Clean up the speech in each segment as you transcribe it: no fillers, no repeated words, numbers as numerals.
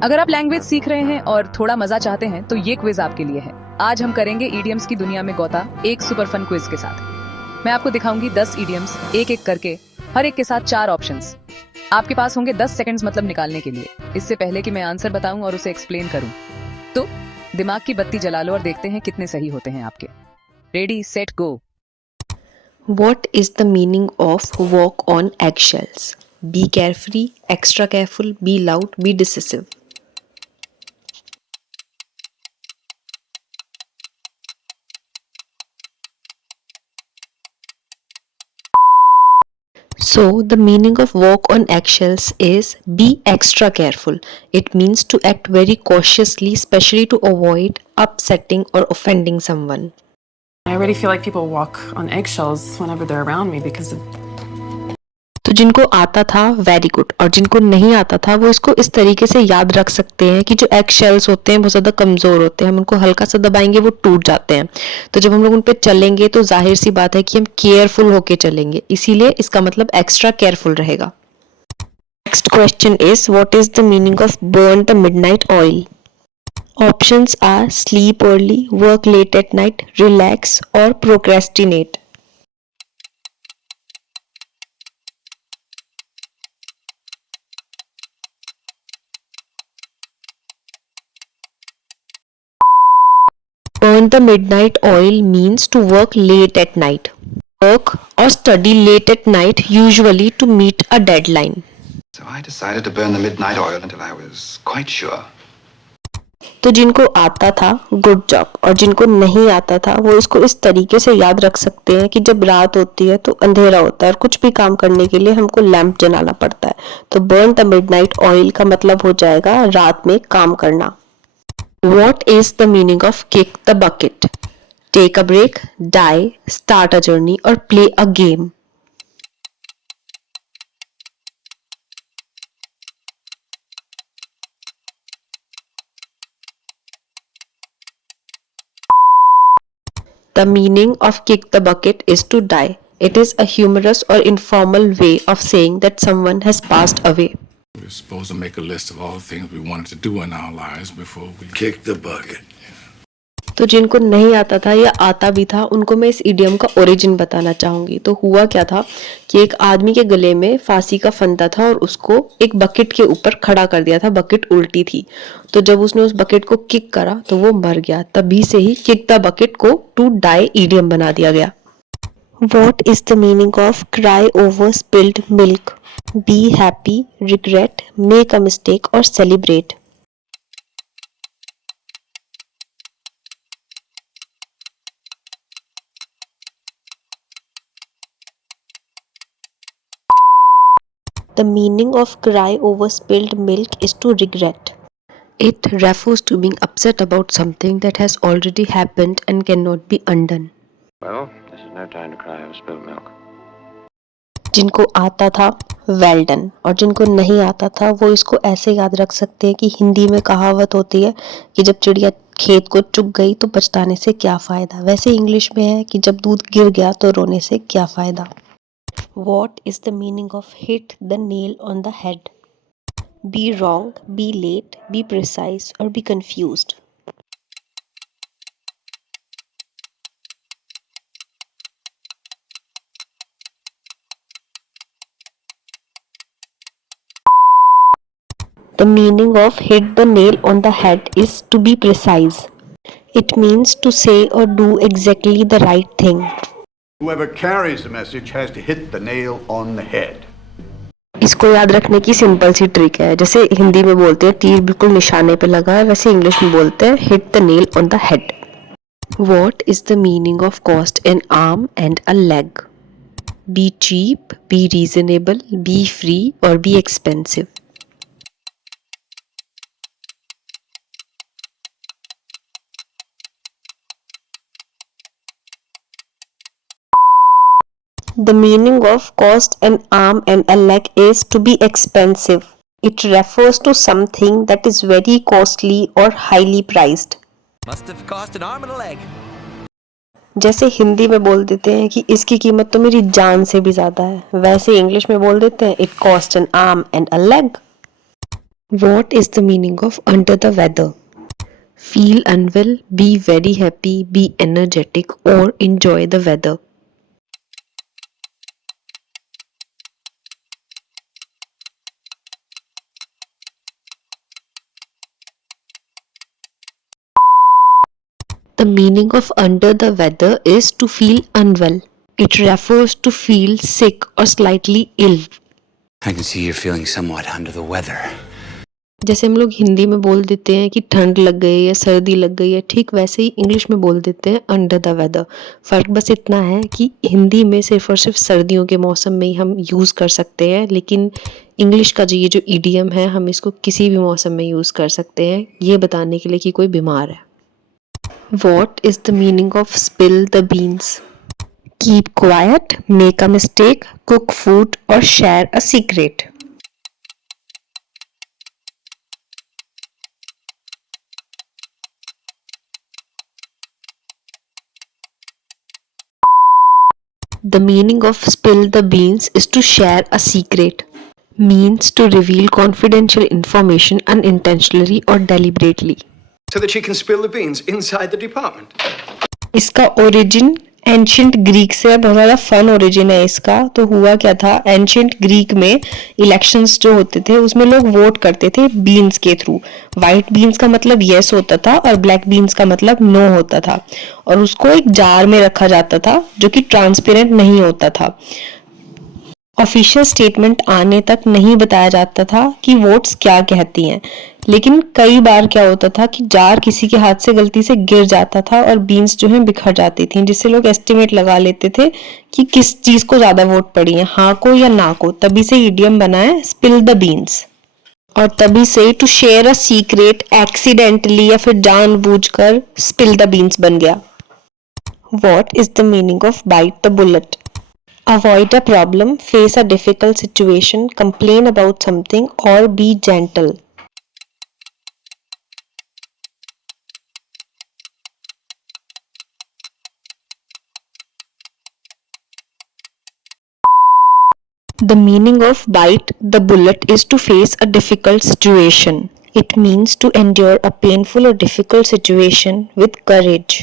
अगर आप लैंग्वेज सीख रहे हैं और थोड़ा मजा चाहते हैं तो ये क्विज आपके लिए है। आज हम करेंगे इडियम्स की दुनिया में गोता एक सुपर फन क्विज के साथ। मैं आपको दिखाऊंगी 10 इडियम्स एक एक करके, हर एक के साथ 4 ऑप्शंस। आपके पास होंगे 10 सेकंड्स मतलब निकालने के लिए, इससे पहले कि मैं आंसर बताऊं और उसे एक्सप्लेन करूं। तो दिमाग की बत्ती जला लो और देखते हैं कितने सही होते हैं आपके। Ready set go. What is the meaning of walk on eggshells? Be carefree, extra careful, be loud, be decisive. So, the meaning of walk on eggshells is be extra careful. It means to act very cautiously, especially to avoid upsetting or offending someone. I already feel like people walk on eggshells whenever they're around me because of तो जिनको आता था very good, और जिनको नहीं आता था वो इसको इस तरीके से याद रख सकते हैं कि जो एग शेल्स होते हैं बहुत ज़्यादा कमज़ोर होते हैं, हम उनको हल्का सा दबाएंगे वो टूट जाते हैं। तो जब हम लोग उन पर चलेंगे तो जाहिर सी बात है कि हम केयरफुल होके चलेंगे, इसीलिए इसका मतलब एक्स्ट्रा केयरफुल रहेगा। Next question is what is the meaning of burn the midnight oil? Options are sleep early, work late at night, relax और procrastinate. Burn the midnight oil means to work late at night. Work or study late at night, usually to meet a deadline. So I decided to burn the midnight oil until I was quite sure. तो जिनको आता था good job, और जिनको नहीं आता था वो इसको इस तरीके से याद रख सकते हैं कि जब रात होती है तो अंधेरा होता है और कुछ भी काम करने के लिए हमको लैंप जलाना पड़ता है। तो बर्न द मिडनाइट ऑयल का मतलब हो जाएगा रात में काम करना। What is the meaning of kick the bucket? Take a break, die, start a journey, or play a game. The meaning of kick the bucket is to die. It is a humorous or informal way of saying that someone has passed away. We're supposed to make a list of all the things we wanted to do in our lives before we kick the bucket. तो जिनको नहीं आता था या आता भी था उनको मैं इस इडियम का ओरिजिन बताना चाहूंगी। तो हुआ क्या था कि एक आदमी के गले में फांसी का फंदा था और उसको एक बकेट के ऊपर खड़ा कर दिया था, बकेट उल्टी थी। तो जब उसने उस बकेट को किक करा तो वो मर गया, तभी से ही किक द बकेट को टू डाई इडियम बना दिया गया। What is the meaning of cry over spilled milk? Be happy, regret, make a mistake or celebrate. The meaning of cry over spilled milk is to regret. It refers to being upset about something that has already happened and cannot be undone. Well, this is no time to cry over spilled milk. जिनको आता था well done, और जिनको नहीं आता था वो इसको ऐसे याद रख सकते हैं कि हिंदी में कहावत होती है कि जब चिड़िया खेत को चुग गई तो पछताने से क्या फ़ायदा। वैसे इंग्लिश में है कि जब दूध गिर गया तो रोने से क्या फ़ायदा। What is the meaning of hit the nail on the head? Be wrong, be late, be precise or be confused. The meaning of hit the nail on the head is to be precise. It means to say or do exactly the right thing. Whoever carries the message has to hit the nail on the head. इसको याद रखने की सिंपल सी ट्रिक है। जैसे हिंदी में बोलते हैं तीर बिल्कुल निशाने पे लगा है, वैसे इंग्लिश में बोलते हैं hit the nail on the head. What is the meaning of cost an arm and a leg? Be cheap, be reasonable, be free or be expensive. The meaning of cost an arm and a leg is to be expensive. It refers to something that is very costly or highly priced. Must have cost an arm and a leg. जैसे हिंदी में बोल देते हैं कि इसकी कीमत तो मेरी जान से भी ज़्यादा है, वैसे इंग्लिश में बोल देते हैं it cost an arm and a leg. What is the meaning of under the weather? Feel unwell, be very happy, be energetic, or enjoy the weather. The meaning of under the weather is to feel unwell. It refers to feel sick or slightly ill. I can see you're feeling somewhat under the weather. जैसे हम लोग हिंदी में बोल देते हैं कि ठंड लग गई या सर्दी लग गई है, ठीक वैसे ही इंग्लिश में बोल देते हैं अंडर द वेदर। फ़र्क बस इतना है कि हिंदी में सिर्फ और सिर्फ सर्दियों के मौसम में ही हम यूज़ कर सकते हैं, लेकिन इंग्लिश का जो ये ईडियम है हम इसको किसी भी मौसम में यूज़ कर सकते हैं, ये बताने के लिए कि कोई बीमार है। What is the meaning of spill the beans? Keep quiet, make a mistake, cook food, or share a secret. The meaning of spill the beans is to share a secret, means to reveal confidential information unintentionally or deliberately. So that she can spill the beans inside the department. इसका origin ancient Greek से है, बहुत ज़्यादा fun origin है इसका। तो हुआ क्या था, एंशियंट ग्रीक में इलेक्शंस जो होते थे उसमें लोग वोट करते थे बीन्स के थ्रू। वाइट बीन्स का मतलब येस होता था और ब्लैक बीन्स का मतलब नो होता था, और उसको एक जार में रखा जाता था जो कि ट्रांसपेरेंट नहीं होता था। ऑफिशियल स्टेटमेंट आने तक नहीं बताया जाता था कि वोट्स क्या कहती हैं, लेकिन कई बार क्या होता था कि जार किसी के हाथ से गलती से गिर जाता था और बीन्स जो हैं बिखर जाती थी, जिससे लोग एस्टिमेट लगा लेते थे कि किस चीज को ज्यादा वोट पड़ी है, हाँ को या ना को। तभी से इडियम बना है स्पिल द बीन्स, और तभी से to share a secret accidentally या फिर जानबूझकर स्पिल द बीन्स बन गया। What is the meaning of bite the bullet? Avoid a problem, face a difficult situation, complain about something, or be gentle. The meaning of bite the bullet is to face a difficult situation. It means to endure a painful or difficult situation with courage.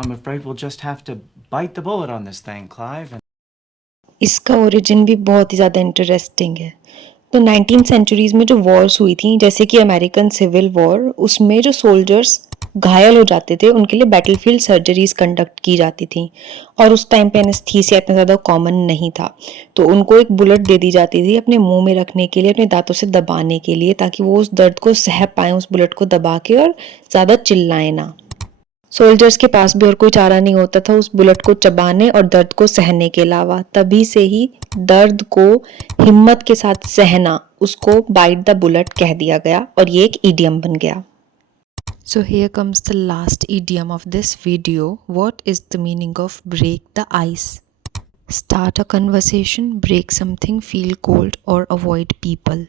I'm afraid we'll just have to bite the bullet on this thing, Clive. इसका ओरिजिन भी बहुत ही ज़्यादा इंटरेस्टिंग है। तो 19th centuries में जो वॉर्स हुई थी, जैसे कि अमेरिकन सिविल वॉर, उसमें जो सोल्जर्स घायल हो जाते थे उनके लिए बैटलफील्ड सर्जरीज कंडक्ट की जाती थी, और उस टाइम पे एनेस्थीसिया इतना ज़्यादा कॉमन नहीं था, तो उनको एक बुलेट दे दी जाती थी अपने मुंह में रखने के लिए, अपने दांतों से दबाने के लिए, ताकि वो उस दर्द को सह पाएँ उस बुलेट को दबा के, और ज़्यादा चिल्लाएं ना। सोल्जर्स के पास भी और कोई चारा नहीं होता था उस बुलेट को चबाने और दर्द को सहने के अलावा। तभी से ही दर्द को हिम्मत के साथ सहना, उसको बाइट द बुलेट कह दिया गया, और ये एक इडियम बन गया। So here comes the last idiom of this video. What is the meaning of break the ice? Start a conversation, break something, feel cold, or avoid people.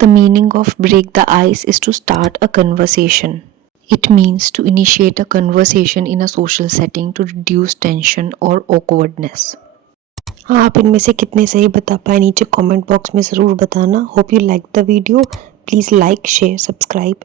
The meaning of break the ice is to start a conversation. It means to initiate a conversation in a social setting to reduce tension or awkwardness. हाँ, आप इनमें से कितने सही बता पाए नीचे comment box में ज़रूर बताना। Hope you like the video. Please like, share, subscribe